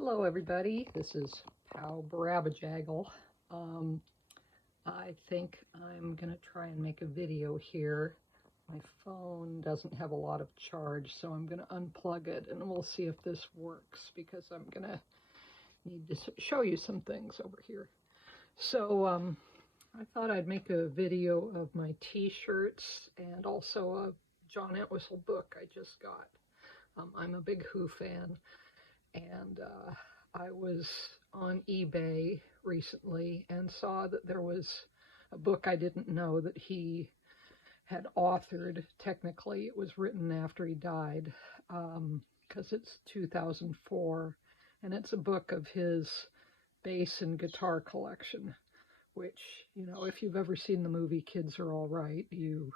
Hello everybody, this is Pow Barabajaggle. I think I'm going to try and make a video here. My phone doesn't have a lot of charge, so I'm going to unplug it and we'll see if this works because I'm going to need to show you some things over here. So I thought I'd make a video of my t-shirts and also a John Entwistle book I just got. I'm a big Who fan, and I was on eBay recently and saw that there was a book I didn't know that he had authored. Technically, it was written after he died, because it's 2004, and it's a book of his bass and guitar collection, which, you know, if you've ever seen the movie Kids Are All Right, you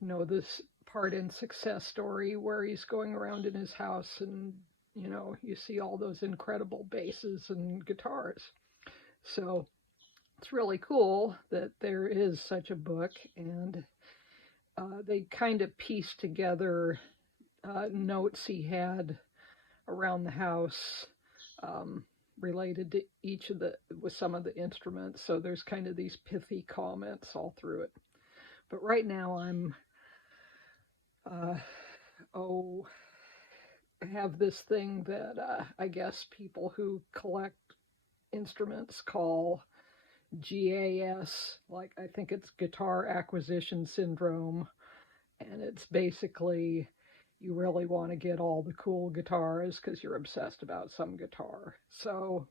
know this part in Success Story where he's going around in his house and, you know, you see all those incredible basses and guitars. So it's really cool that there is such a book, and they kind of pieced together notes he had around the house related to with some of the instruments. So there's kind of these pithy comments all through it. But right now I'm have this thing that I guess people who collect instruments call GAS, like I think it's guitar acquisition syndrome, and it's basically you really want to get all the cool guitars because you're obsessed about some guitar. So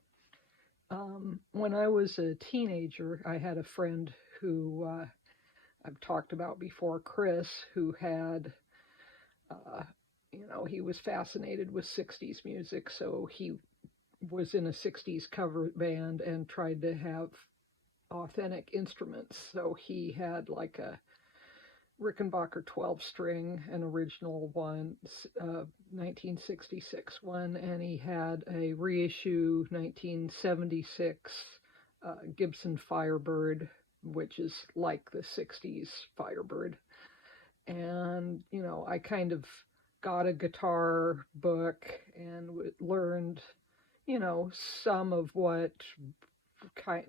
when I was a teenager, I had a friend who I've talked about before, Chris, who had you know, he was fascinated with 60s music, so he was in a 60s cover band and tried to have authentic instruments. So he had like a Rickenbacker 12-string, an original one, 1966 one, and he had a reissue 1976 Gibson Firebird, which is like the 60s Firebird. And, you know, I kind of got a guitar book and learned, you know, some of what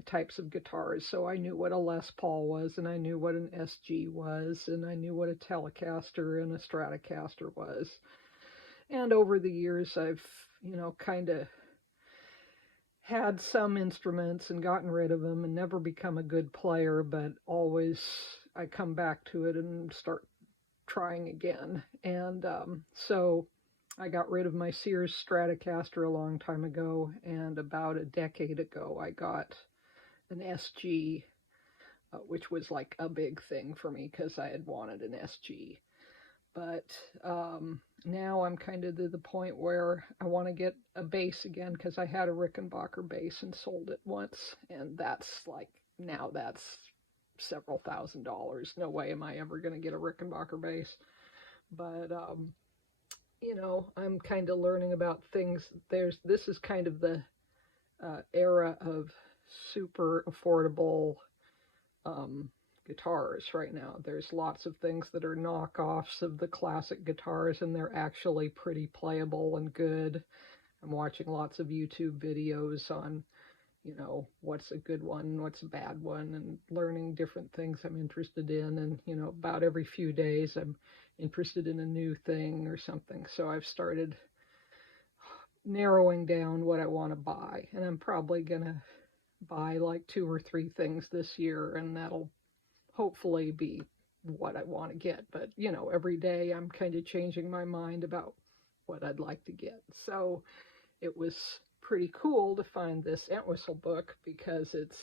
types of guitars. So I knew what a Les Paul was, and I knew what an SG was, and I knew what a Telecaster and a Stratocaster was. And over the years, I've, you know, kind of had some instruments and gotten rid of them and never become a good player, but always I come back to it and start trying again. And so I got rid of my Sears Stratocaster a long time ago, and about a decade ago I got an SG, which was like a big thing for me because I had wanted an SG. But now I'm kind of to the point where I want to get a bass again because I had a Rickenbacker bass and sold it once, and that's like, now that's several $1,000s. No way am I ever going to get a Rickenbacker bass. But you know, I'm kind of learning about things. This is kind of the era of super affordable guitars right now. There's lots of things that are knockoffs of the classic guitars, and they're actually pretty playable and good. I'm watching lots of YouTube videos on, you know, what's a good one, what's a bad one, and learning different things I'm interested in. And, you know, about every few days I'm interested in a new thing or something. So I've started narrowing down what I want to buy, and I'm probably gonna buy like 2 or 3 things this year, and that'll hopefully be what I want to get. But, you know, every day I'm kind of changing my mind about what I'd like to get. So it was pretty cool to find this Entwistle book because it's,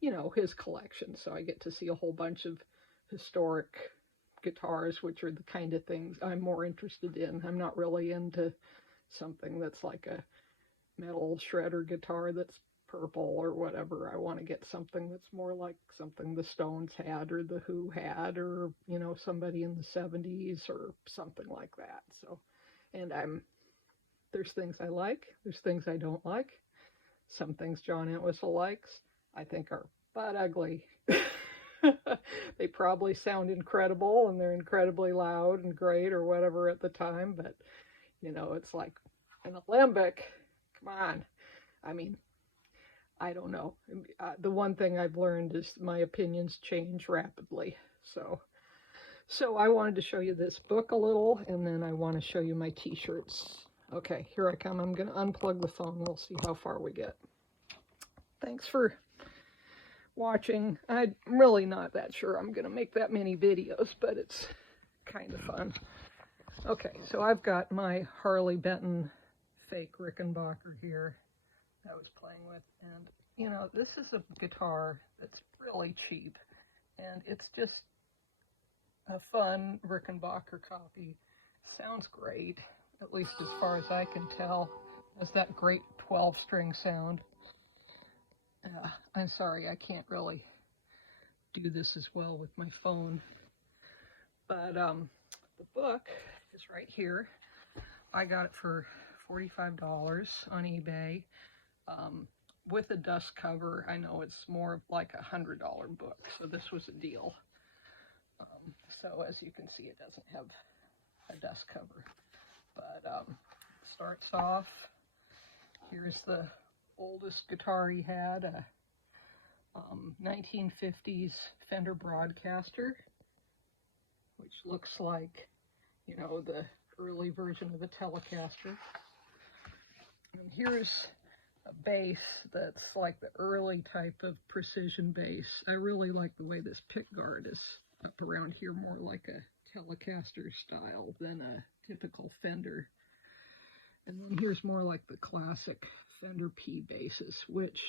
you know, his collection. So I get to see a whole bunch of historic guitars, which are the kind of things I'm more interested in. I'm not really into something that's like a metal shredder guitar that's purple or whatever. I want to get something that's more like something the Stones had or the Who had, or, you know, somebody in the 70s or something like that. So, and there's things I like, there's things I don't like. Some things John Entwistle likes I think are butt ugly. They probably sound incredible and they're incredibly loud and great or whatever at the time, but, you know, it's like an alembic Come on. I mean, I don't know. The one thing I've learned is my opinions change rapidly. So, so I wanted to show you this book a little, and then I want to show you my t-shirts. Okay, here I come. I'm going to unplug the phone. We'll see how far we get. Thanks for watching. I'm really not that sure I'm going to make that many videos, but it's kind of fun. Okay, so I've got my Harley Benton fake Rickenbacker here that I was playing with, and you know, this is a guitar that's really cheap, and it's just a fun Rickenbacker copy. Sounds great, at least as far as I can tell. It has that great 12-string sound. I'm sorry, I can't really do this as well with my phone, but the book is right here. I got it for $45 on eBay. With a dust cover, I know it's more of like $100 book, so this was a deal. So as you can see, it doesn't have a dust cover, but it starts off. Here's the oldest guitar he had, a 1950s Fender Broadcaster, which looks like, you know, the early version of a Telecaster. And here's a bass that's like the early type of precision bass. I really like the way this pick guard is up around here, more like a Telecaster style than a typical Fender. And then here's more like the classic Fender P basses, which,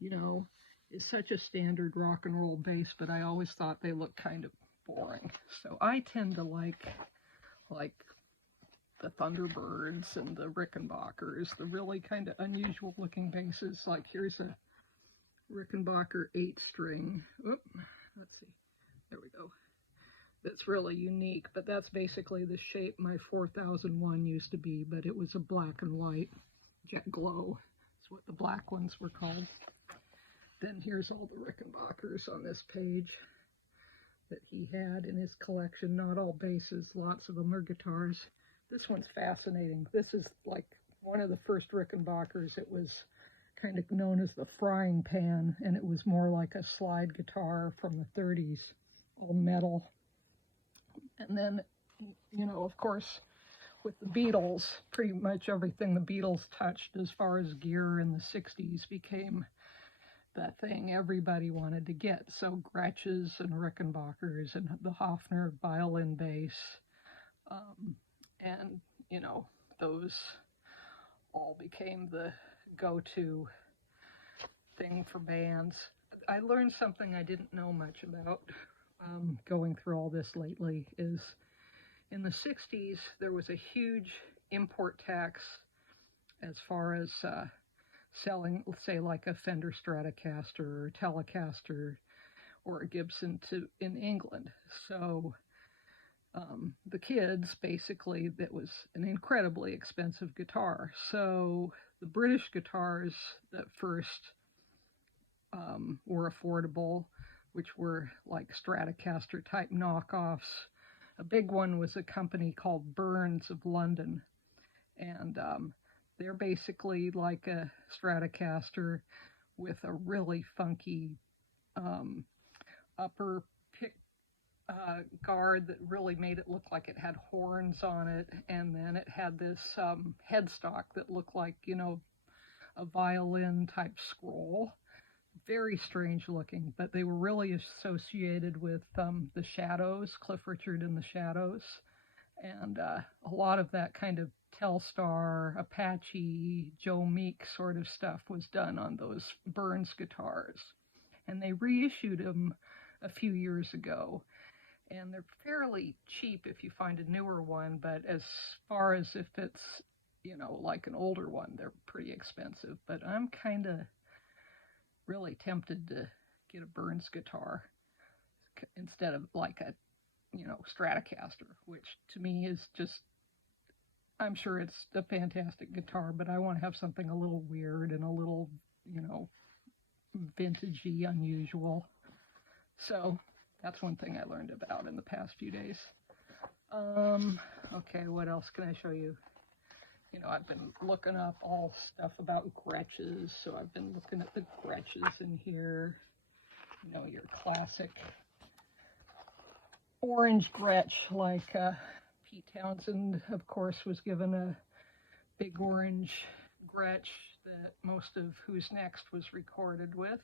you know, is such a standard rock and roll bass, but I always thought they looked kind of boring. So I tend to like the Thunderbirds and the Rickenbackers, the really kind of unusual looking basses. Like here's a Rickenbacker 8-string. Let's see. There we go. That's really unique, but that's basically the shape my 4001 used to be, but it was a black and white jet glow. That's what the black ones were called. Then here's all the Rickenbackers on this page that he had in his collection. Not all basses, lots of them are guitars. This one's fascinating. This is like one of the first Rickenbackers. It was kind of known as the frying pan, and it was more like a slide guitar from the 30s, all metal. And then, you know, of course, with the Beatles, pretty much everything the Beatles touched as far as gear in the 60s became that thing everybody wanted to get. So Gretsch's and Rickenbackers and the Hofner violin bass, and, you know, those all became the go-to thing for bands. I learned something I didn't know much about going through all this lately is in the 60s, there was a huge import tax as far as selling, let's say, like a Fender Stratocaster or a Telecaster or a Gibson in England. So the kids, basically, that was an incredibly expensive guitar. So the British guitars that first were affordable, which were like Stratocaster type knockoffs. A big one was a company called Burns of London, and they're basically like a Stratocaster with a really funky upper pick guard that really made it look like it had horns on it, and then it had this headstock that looked like, you know, a violin type scroll. Very strange looking, but they were really associated with the Shadows, Cliff Richard and the Shadows, and a lot of that kind of Telstar, Apache, Joe Meek sort of stuff was done on those Burns guitars. And they reissued them a few years ago, and they're fairly cheap if you find a newer one, but as far as if it's, you know, like an older one, they're pretty expensive. But I'm kind of really tempted to get a Burns guitar instead of like a, you know, Stratocaster, which to me is just, I'm sure it's a fantastic guitar, but I want to have something a little weird and a little, you know, vintagey, unusual. So that's one thing I learned about in the past few days. Okay, what else can I show you? I've been looking up all stuff about Gretches, so I've been looking at the Gretches in here. Your classic orange Gretsch, like Pete Townsend, of course, was given a big orange Gretsch that most of Who's Next was recorded with.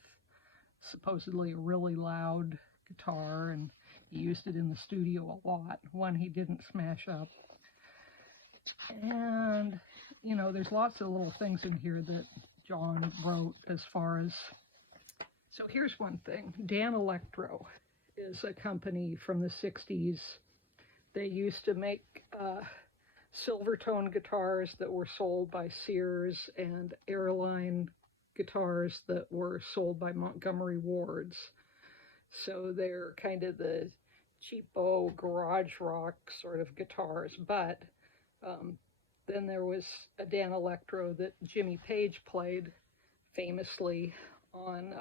Supposedly a really loud guitar, and he used it in the studio a lot. One he didn't smash up. And, there's lots of little things in here that John wrote as far as... So here's one thing. Dan Electro is a company from the 60s. They used to make Silvertone guitars that were sold by Sears and Airline guitars that were sold by Montgomery Wards. So they're kind of the cheapo garage rock sort of guitars. But then there was a Dan Electro that Jimmy Page played famously on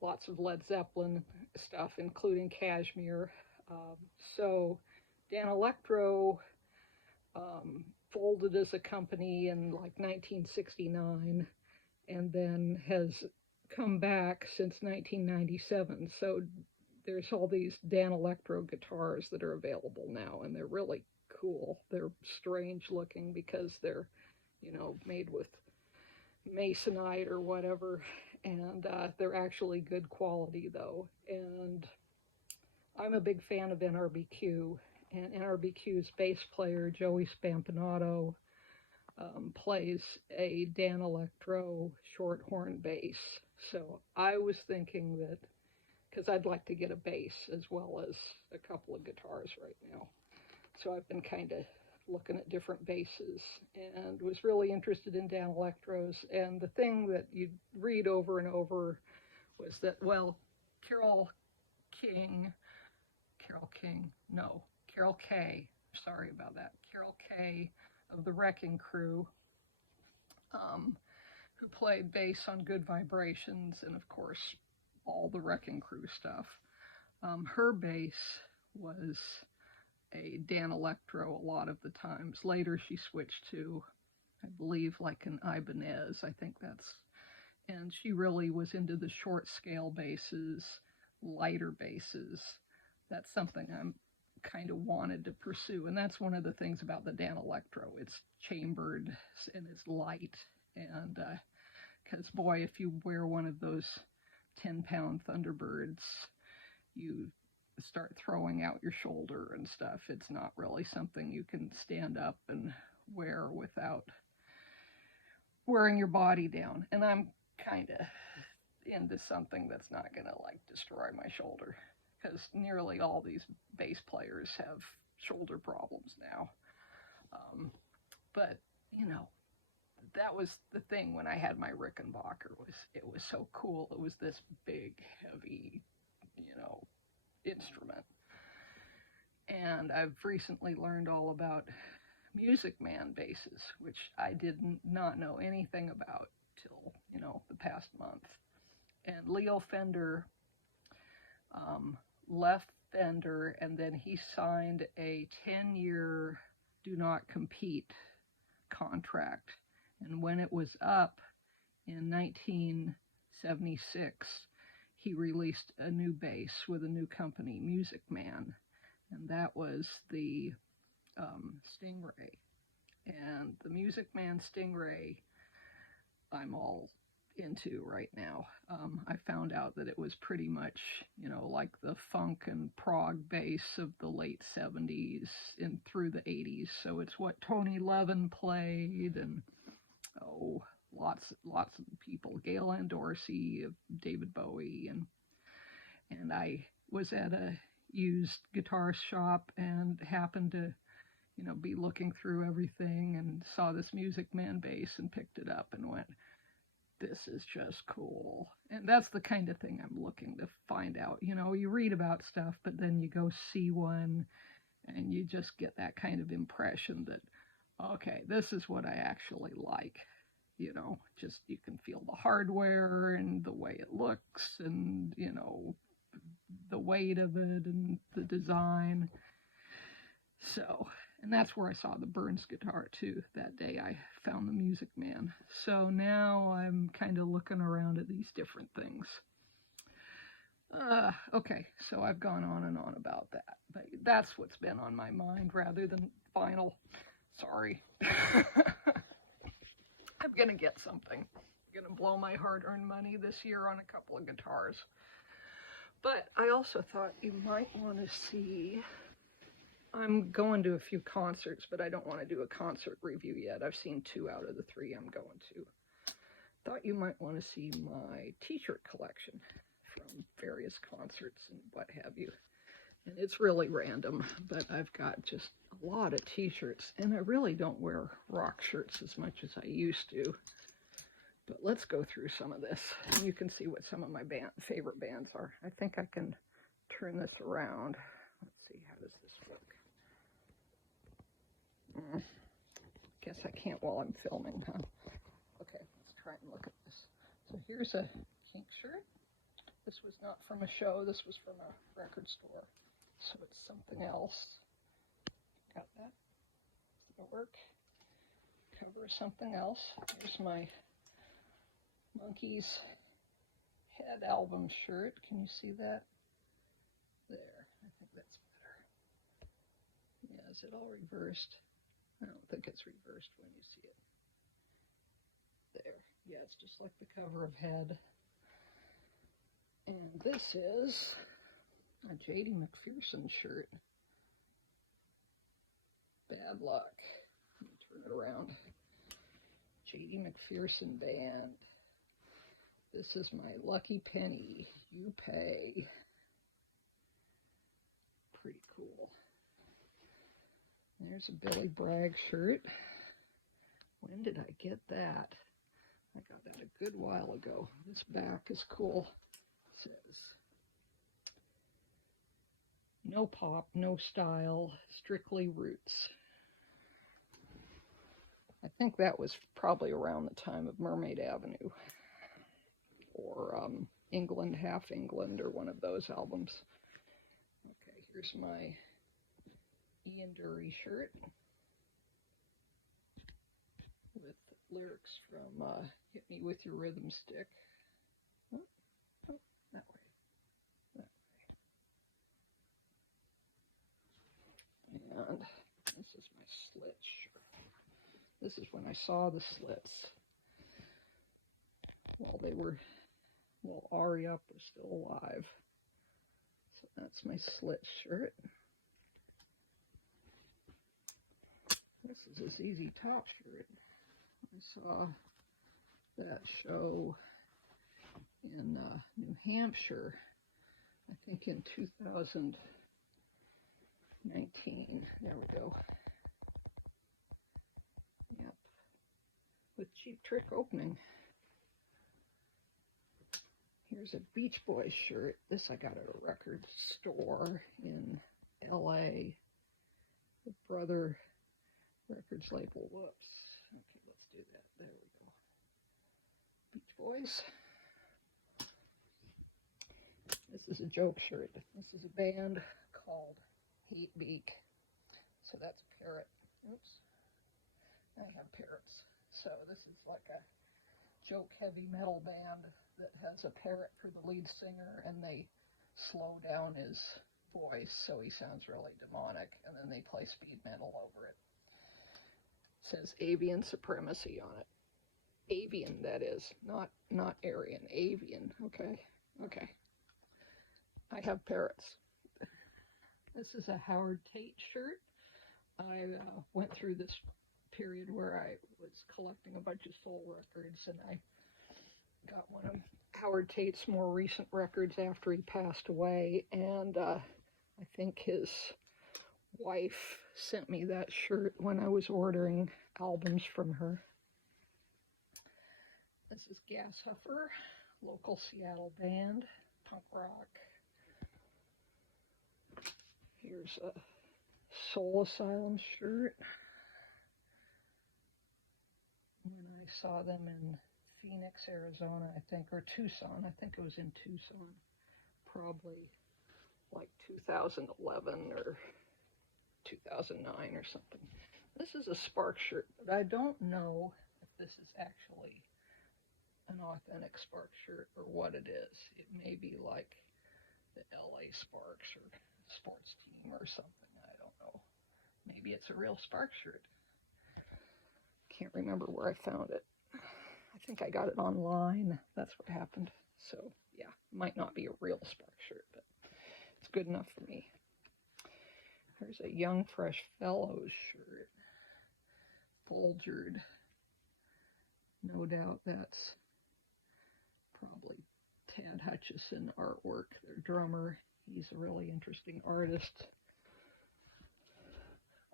lots of Led Zeppelin stuff, including Kashmir. So Dan Electro folded as a company in like 1969 and then has come back since 1997. So there's all these Dan Electro guitars that are available now, and they're really cool. They're strange looking because they're, made with masonite or whatever, and they're actually good quality though. And I'm a big fan of NRBQ, and NRBQ's bass player Joey Spampinato plays a Dan Electro shorthorn bass. So I was thinking that, because I'd like to get a bass as well as a couple of guitars right now. So I've been kind of looking at different basses and was really interested in Dan Electros. And the thing that you'd read over and over was that, well, Carol Kay, sorry about that, Carol Kay of the Wrecking Crew, who played bass on Good Vibrations and, of course, all the Wrecking Crew stuff. Her bass was a Dan Electro a lot of the times. Later she switched to, I believe, like an Ibanez. I think that's... And she really was into the short scale basses, lighter basses. That's something I'm kind of wanted to pursue. And that's one of the things about the Dan Electro. It's chambered and it's light. And because, boy, if you wear one of those 10-pound Thunderbirds, you start throwing out your shoulder and stuff. It's not really something you can stand up and wear without wearing your body down. And I'm kind of into something that's not going to like destroy my shoulder, because nearly all these bass players have shoulder problems now. But that was the thing when I had my Rickenbacker, was it was so cool. It was this big, heavy, instrument. And I've recently learned all about Music Man basses, which I did not know anything about till, the past month. And Leo Fender left Fender, and then he signed a 10-year do not compete contract. And when it was up in 1976, he released a new bass with a new company, Music Man, and that was the Stingray. And the Music Man Stingray I'm all into right now. I found out that it was pretty much, like the funk and prog bass of the late 70s and through the 80s. So it's what Tony Levin played, and lots of people, Gail Ann Dorsey, David Bowie, and I was at a used guitar shop and happened to be looking through everything and saw this Music Man bass and picked it up and went, this is just cool. And that's the kind of thing I'm looking to find out. You read about stuff, but then you go see one and you just get that kind of impression that, okay, this is what I actually like. Just you can feel the hardware and the way it looks and, the weight of it and the design. So And that's where I saw the Burns guitar too. That day I found the Music Man. So now I'm kind of looking around at these different things. Okay, so I've gone on and on about that. But that's what's been on my mind rather than vinyl. Sorry. I'm going to get something. I'm going to blow my hard-earned money this year on a couple of guitars. But I also thought you might want to see, I'm going to a few concerts, but I don't want to do a concert review yet. I've seen 2 out of the 3 I'm going to. Thought you might want to see my t-shirt collection from various concerts and what have you. And it's really random, but I've got just a lot of t-shirts, and I really don't wear rock shirts as much as I used to. But let's go through some of this, and you can see what some of my favorite bands are. I think I can turn this around. Let's see, how does this work? Guess I can't while I'm filming, huh? Okay, let's try and look at this. So here's a Kink shirt. This was not from a show, this was from a record store. So it's something else. Got that? It'll work. Cover something else. Here's my Monkeys Head album shirt. Can you see that? There. I think that's better. Yeah, is it all reversed? I don't think it's reversed when you see it. There. Yeah, it's just like the cover of Head. And this is a J.D. McPherson shirt. Bad luck. Let me turn it around. J.D. McPherson Band. This is my lucky penny. You pay. Pretty cool. There's a Billy Bragg shirt. When did I get that? I got that a good while ago. This back is cool. It says, no pop, no style, strictly roots. I think that was probably around the time of Mermaid Avenue or England, Half England, or one of those albums. Okay, here's my Ian Dury shirt with lyrics from Hit Me With Your Rhythm Stick. Oh, that way. And this is my Slit shirt. This is when I saw the Slits while Ari Up was still alive. So that's my Slit shirt. This is a ZZ Top shirt. I saw that show in New Hampshire, I think in 2019. There we go. Yep. With Cheap Trick opening. Here's a Beach Boys shirt. This I got at a record store in LA. The Brother Records label. Whoops. Okay, let's do that. There we go. Beach Boys. This is a joke shirt. This is a band called Hate Beak. So that's a parrot. Oops. I have parrots. So this is like a joke heavy metal band that has a parrot for the lead singer, and they slow down his voice so he sounds really demonic, and then they play speed metal over it. It says Avian Supremacy on it. Avian, that is, not Aryan. Avian. Okay. I have parrots. This is a Howard Tate shirt. I went through this period where I was collecting a bunch of soul records, and I got one of Howard Tate's more recent records after he passed away, and I think his wife sent me that shirt when I was ordering albums from her. This is Gas Huffer, local Seattle band, punk rock. Here's a Soul Asylum shirt. When I saw them in Phoenix, Arizona, I think, or Tucson. I think it was in Tucson. Probably like 2011 or 2009 or something. This is a Spark shirt, but I don't know if this is actually an authentic Spark shirt or what it is. It may be like the LA Sparks or sports team or something. I don't know. Maybe it's a real Spark shirt. Can't remember where I found it. I think I got it online. That's what happened. So yeah, might not be a real Spark shirt, but it's good enough for me. There's a Young Fresh Fellows shirt. Folgered. No doubt that's probably Tad Hutchison artwork, their drummer. He's a really interesting artist.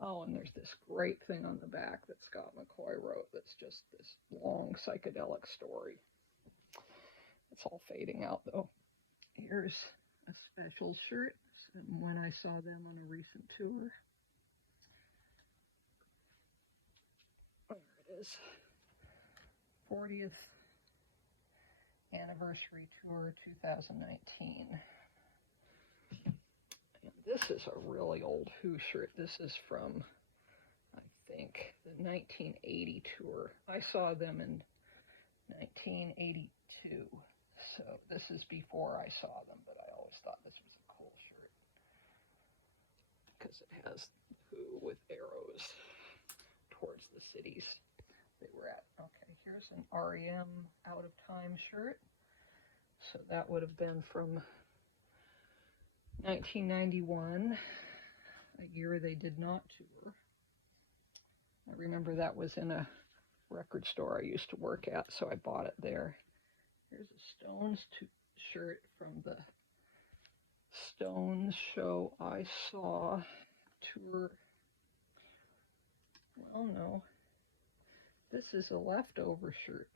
Oh, and there's this great thing on the back that Scott McCoy wrote that's just this long psychedelic story. It's all fading out, though. Here's a special shirt when I saw them on a recent tour. There it is. 40th Anniversary Tour 2019. And this is a really old Who shirt. This is from, I think, the 1980 tour. I saw them in 1982. So this is before I saw them, but I always thought this was a cool shirt because it has Who with arrows towards the cities they were at. Okay, here's an REM Out of Time shirt. So that would have been from 1991, a year they did not tour. I remember that was in a record store I used to work at, so I bought it there. Here's a Stones shirt from the Stones show I saw tour. Well, no. This is a leftover shirt.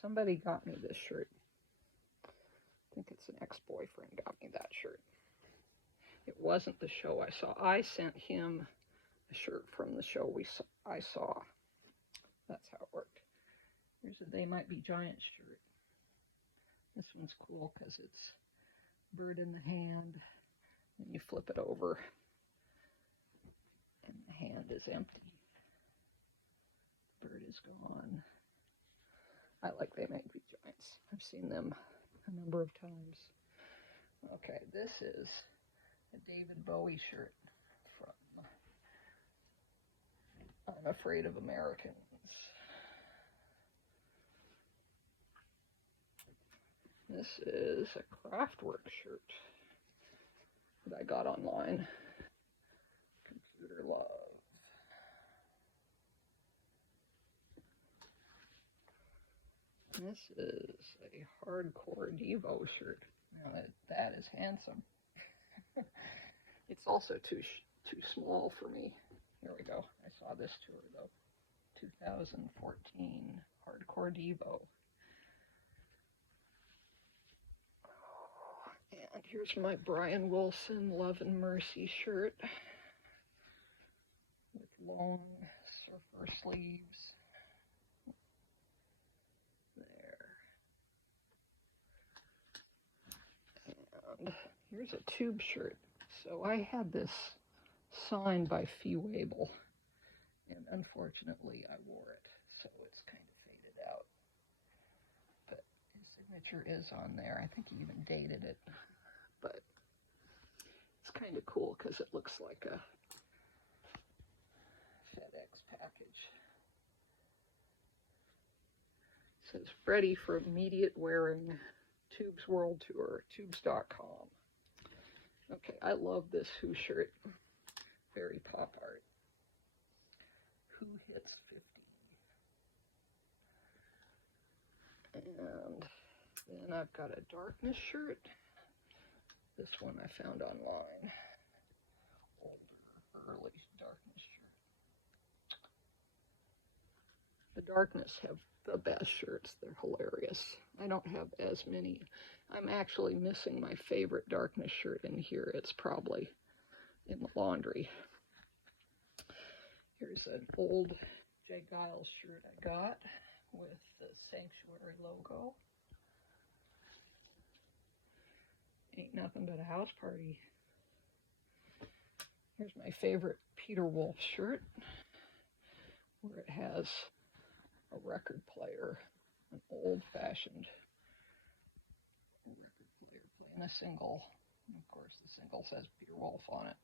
Somebody got me this shirt. I think it's an ex-boyfriend got me that shirt. It wasn't the show I saw. I sent him a shirt from the show I saw. That's how it worked. Here's a They Might Be Giants shirt. This one's cool because it's bird in the hand, and you flip it over, and the hand is empty. The bird is gone. I like They Might Be Giants. I've seen them a number of times. Okay, this is a David Bowie shirt from I'm Afraid of Americans. This is a Kraftwerk shirt that I got online. Computer Love. This is a Hardcore Devo shirt. Now that is handsome. It's also too small for me. Here we go. I saw this tour though. 2014 Hardcore Devo. And here's my Brian Wilson Love and Mercy shirt with long surfer sleeves. And here's a Tube shirt. So I had this signed by Fee Waybill, and unfortunately I wore it, so it's kind of faded out. But his signature is on there. I think he even dated it. But it's kind of cool because it looks like a FedEx package. It says ready for immediate wearing. Tubes World Tour, tubes.com. Okay, I love this Who shirt. Very pop art. Who hits 50? And then I've got a Darkness shirt. This one I found online. Older, early Darkness shirt. The Darkness have the best shirts. They're hilarious. I don't have as many. I'm actually missing my favorite Darkness shirt in here. It's probably in the laundry. Here's an old Jay Giles shirt I got with the Sanctuary logo. Ain't nothing but a house party. Here's my favorite Peter Wolf shirt, where it has a record player, an old-fashioned record player playing a single. And of course, the single says Peter Wolf on it.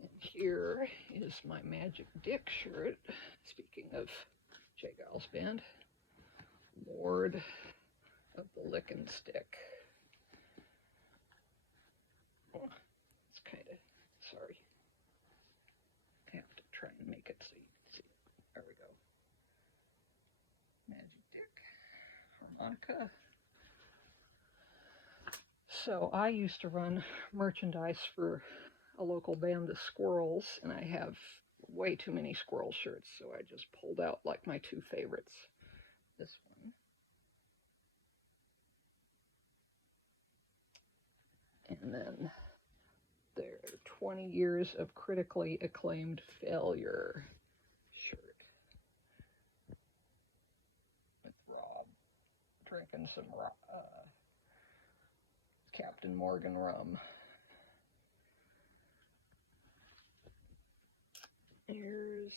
And here is my Magic Dick shirt. Speaking of Jay Giles Band, Lord of the Lickin' Stick. Oh, it's kind of, sorry. I have to try and make it so you can see it. There we go. Magic Dick, harmonica. So I used to run merchandise for a local band, the Squirrels, and I have way too many squirrel shirts, so I just pulled out like my two favorites. This one. And then their 20 years of critically acclaimed failure shirt. With Rob drinking some Captain Morgan rum. Here's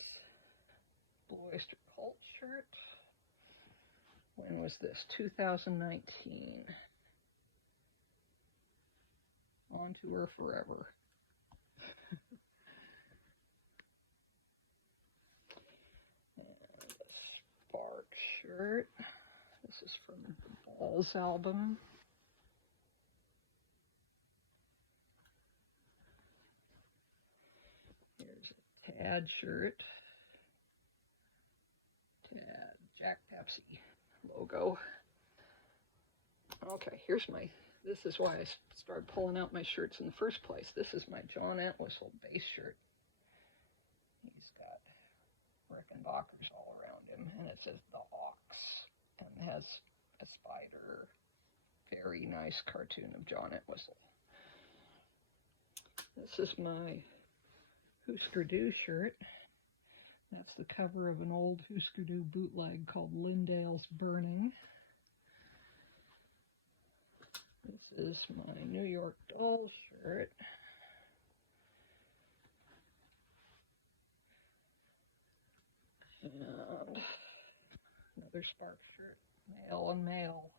Blue Oyster Cult shirt. When was this? 2019. On tour forever. And the Spark shirt. This is from the Balls album. Here's a Tad shirt. Tad Jack Pepsi logo. Okay, here's my, this is why I started pulling out my shirts in the first place. This is my John Entwistle bass shirt. He's got Rickenbackers all around him, and it says the Ox, and it has a spider. Very nice cartoon of John Entwistle. This is my Husker Du shirt. That's the cover of an old Husker Du bootleg called Lindale's Burning. This is my New York Dolls shirt. And another Spark shirt, Male and Male.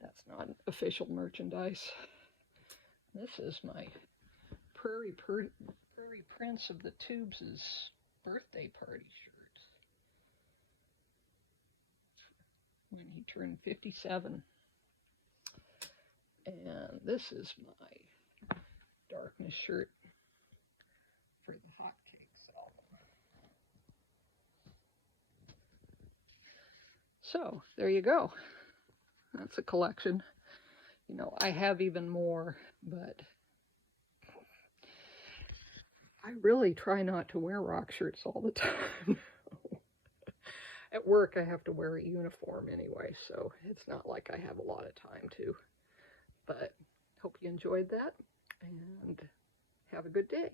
That's not official merchandise. This is my Prairie Prince of the Tubes' birthday party shirt. When he turned 57. And this is my Darkness shirt for the Hotcakes album. So, there you go. That's a collection. You know, I have even more, but I really try not to wear rock shirts all the time. At work, I have to wear a uniform anyway, so it's not like I have a lot of time to. But hope you enjoyed that, and have a good day.